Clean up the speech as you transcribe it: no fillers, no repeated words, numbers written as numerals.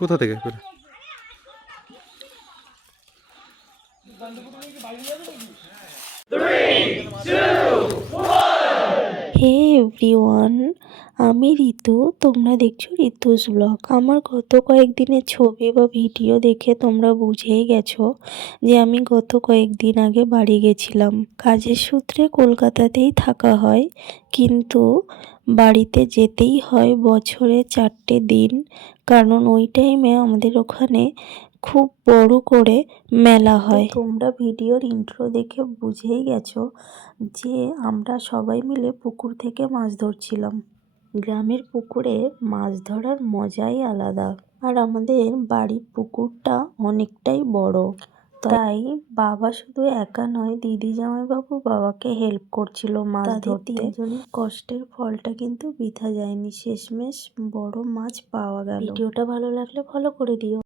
কোথা থেকে হে এভরিওয়ান, আমি ঋতু। তোমরা দেখছো ঋতুস ব্লগ। আমার গত কয়েকদিনের ছবি বা ভিডিও দেখে তোমরা বুঝেই গেছো যে আমি গত কয়েকদিন আগে বাড়ি গেছিলাম। কাজের সূত্রে কলকাতাতেই থাকা হয়, কিন্তু বাড়িতে যেতেই হয় বছরে 4টে দিন, কারণ ওই টাইমে আমাদের ওখানে খুব বড় করে মেলা হয়। তোমরা ভিডিওর ইন্ট্রো দেখে বুঝেই গেছো যে আমরা সবাই মিলে পুকুর থেকে মাছ ধরছিলাম। গ্রামের পুকুরে মাছ ধরার মজাই আলাদা। আর আমাদের বাড়ির পুকুরটা অনেকটাই বড়, তাই বাবা শুধু একা নয়, দিদি জামাইবাবু বাবাকে হেল্প করছিল মাছ ধরতে। তিনজনের কষ্টের ফলটা কিন্তু বৃথা যায়নি, শেষমেশ বড় মাছ পাওয়া গেল। ভিডিওটা ভালো লাগলে ফলো করে দিও।